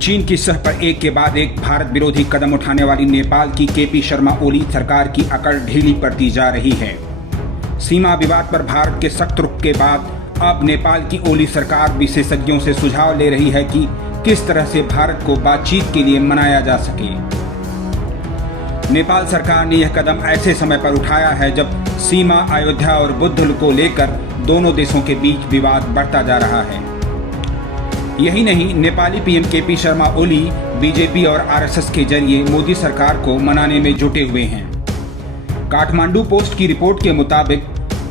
चीन की सह पर एक के बाद एक भारत विरोधी कदम उठाने वाली नेपाल की केपी शर्मा ओली सरकार की अकड़ ढीली पड़ती जा रही है। सीमा विवाद पर भारत के सख्त रुख के बाद अब नेपाल की ओली सरकार विशेषज्ञों से सुझाव ले रही है कि किस तरह से भारत को बातचीत के लिए मनाया जा सके। नेपाल सरकार ने यह कदम ऐसे समय पर उठाया है जब सीमा, अयोध्या और बुद्ध को लेकर दोनों देशों के बीच विवाद बढ़ता जा रहा है। यही नहीं, Nepali PM KP Sharma Oli BJP और आरएसएस के जरिए मोदी सरकार को मनाने में जुटे हुए हैं। काठमांडू पोस्ट की रिपोर्ट के मुताबिक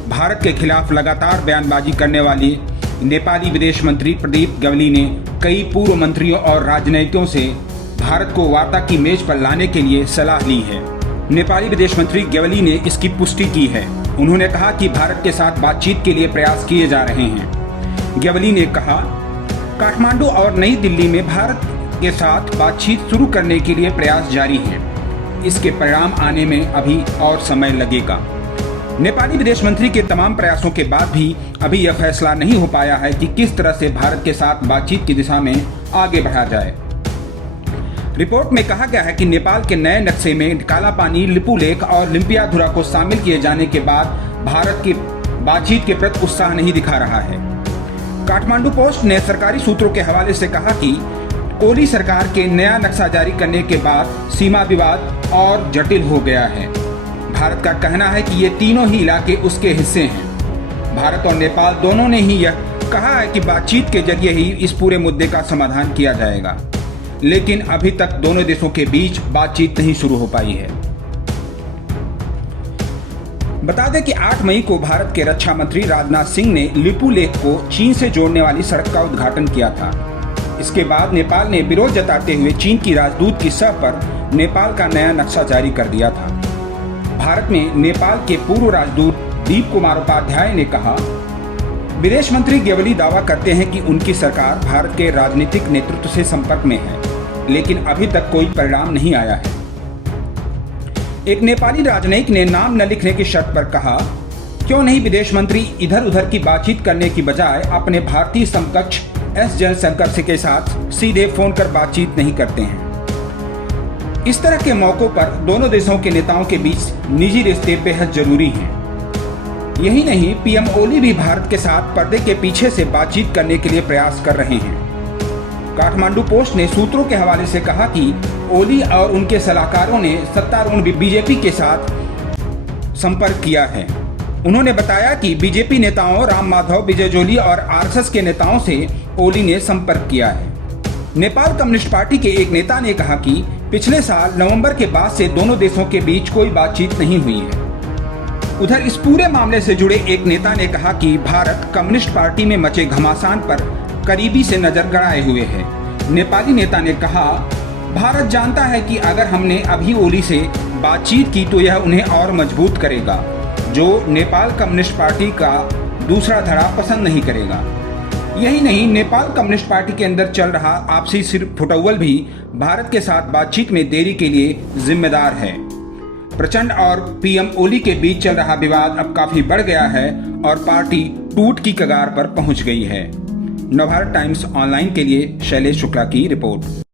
भारत के खिलाफ लगातार बयानबाजी करने वाली नेपाली विदेश मंत्री प्रदीप ग्यावली ने कई पूर्व मंत्रियों और राजनयिकों से भारत को वार्ता की मेज पर लाने के लिए सलाह ली है। नेपाली विदेश मंत्री ग्यावली ने इसकी पुष्टि की है। उन्होंने कहा कि भारत के साथ बातचीत के लिए प्रयास किए जा रहे हैं। ग्यावली ने कहा, काठमांडू और नई दिल्ली में भारत के साथ बातचीत शुरू करने के लिए प्रयास जारी हैं। इसके परिणाम आने में अभी और समय लगेगा। नेपाली विदेश मंत्री के तमाम प्रयासों के बाद भी अभी यह फैसला नहीं हो पाया है कि किस तरह से भारत के साथ बातचीत की दिशा में आगे बढ़ा जाए। रिपोर्ट में कहा गया है कि नेपाल के नए नक्शे में काला पानी, लिपू लेक और लिम्पियाधुरा को शामिल किए जाने के बाद भारत की बातचीत के प्रति उत्साह नहीं दिखा रहा है। काठमांडू पोस्ट ने सरकारी सूत्रों के हवाले से कहा कि ओली सरकार के नया नक्शा जारी करने के बाद सीमा विवाद और जटिल हो गया है। भारत का कहना है कि ये तीनों ही इलाके उसके हिस्से हैं। भारत और नेपाल दोनों ने ही यह कहा है कि बातचीत के जरिए ही इस पूरे मुद्दे का समाधान किया जाएगा, लेकिन अभी तक दोनों देशों के बीच बातचीत नहीं शुरू हो पाई है। बता दें कि 8 मई को भारत के रक्षा मंत्री राजनाथ सिंह ने लिपू लेक को चीन से जोड़ने वाली सड़क का उद्घाटन किया था। इसके बाद नेपाल ने विरोध जताते हुए चीन की राजदूत की सह पर नेपाल का नया नक्शा जारी कर दिया था। भारत में नेपाल के पूर्व राजदूत दीप कुमार उपाध्याय ने कहा, विदेश मंत्री ग्यावली दावा करते हैं कि उनकी सरकार भारत के राजनीतिक नेतृत्व से संपर्क में है, लेकिन अभी तक कोई परिणाम नहीं आया है। एक नेपाली राजनयिक ने नाम न लिखने की शर्त पर कहा, क्यों नहीं विदेश मंत्री इधर उधर की बातचीत करने की बजाय अपने भारतीय समकक्ष एस जयशंकर के साथ सीधे फोन कर बातचीत नहीं करते हैं। इस तरह के मौकों पर दोनों देशों के नेताओं के बीच निजी रिश्ते बेहद जरूरी हैं। यही नहीं, पीएम ओली भी भारत के साथ पर्दे के पीछे से बातचीत करने के लिए प्रयास कर रहे हैं। काठमांडू पोस्ट ने सूत्रों के हवाले से कहा कि ओली और उनके सलाहकारों ने सत्तारूढ़ बीजेपी के साथ संपर्क किया है। उन्होंने बताया कि बीजेपी नेताओं राम माधव, विजय जोली और आरएसएस के नेताओं से ओली ने संपर्क किया है। नेपाल कम्युनिस्ट पार्टी के एक नेता ने कहा कि पिछले साल नवंबर के बाद से दोनों देशों के बीच कोई बातचीत नहीं हुई है। उधर इस पूरे मामले से जुड़े एक नेता ने कहा कि भारत कम्युनिस्ट पार्टी में मचे घमासान पर करीबी से नजर गड़ाए हुए है। नेपाली नेता ने कहा, भारत जानता है कि अगर हमने अभी ओली से बातचीत की तो यह उन्हें और मजबूत करेगा, जो नेपाल कम्युनिस्ट पार्टी का दूसरा धड़ा पसंद नहीं करेगा। यही नहीं, नेपाल कम्युनिस्ट पार्टी के अंदर चल रहा आपसी सिर फुटौल भी भारत के साथ बातचीत में देरी के लिए जिम्मेदार है। प्रचंड और पीएम ओली के बीच चल रहा विवाद अब काफी बढ़ गया है और पार्टी टूट की कगार पर पहुंच गई है। नवभारत टाइम्स ऑनलाइन के लिए शैलेश शुक्ला की रिपोर्ट।